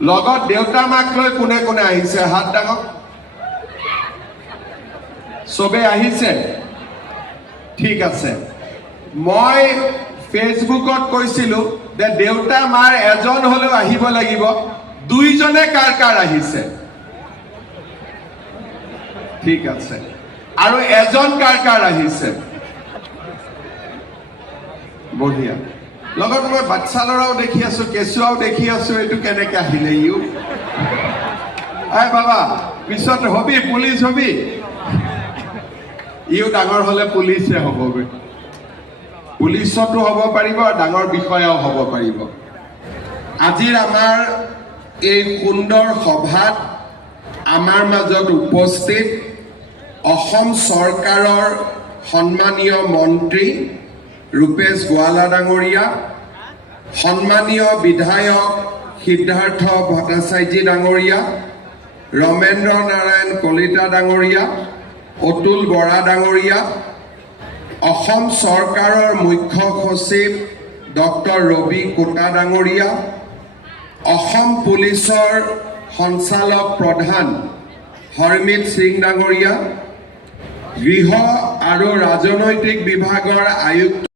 লগত দেউতা মাক লৈ কোনে কোনে আহিছে হাত ডাঙক সবে আহিছে ঠিক আছে মই ফেসবুকত কৈছিলো যে দেউতা মাৰ এজন হলেও আহিব লাগিব দুইজনে কাৰ কাৰ আহিছে ঠিক আছে আৰু এজন কাৰ কাৰ আহিছে বঢ়িয়া লগত মই বাচ্চা লৰাও দেখি আছো কেঁচুৱাও দেখি আছো এইটো কেনেকে আহিলে ইউ আই বাবা পিছত হবি পুলিচ হবি ইউ ডাঙৰ হলে পুলিচে হ'বগৈ পুলিচতো হ'ব পাৰিব আৰু ডাঙৰ বিষয়াও হ'ব পাৰিব আজিৰ আমাৰ এই সুন্দৰ সভাত আমাৰ মাজত উপস্থিত অসম চৰকাৰৰ সন্মানীয় মন্ত্ৰী ৰূপেশ গোৱালা ডাঙৰীয়া সন্মানীয় বিধায়ক সিদ্ধাৰ্থ ভট্টাচাৰ্যী ডাঙৰীয়া ৰমেন্দ্ৰ নাৰায়ণ কলিতা ডাঙৰীয়া অতুল বৰা ডাঙৰীয়া অসম চৰকাৰৰ মুখ্য সচিব ডক্টৰ ৰবি কোটা ডাঙৰীয়া অসম পুলিচৰ সঞ্চালক প্ৰধান হৰমিত সিং ডাঙৰীয়া গৃহ আৰু ৰাজনৈতিক বিভাগৰ আয়ুক্ত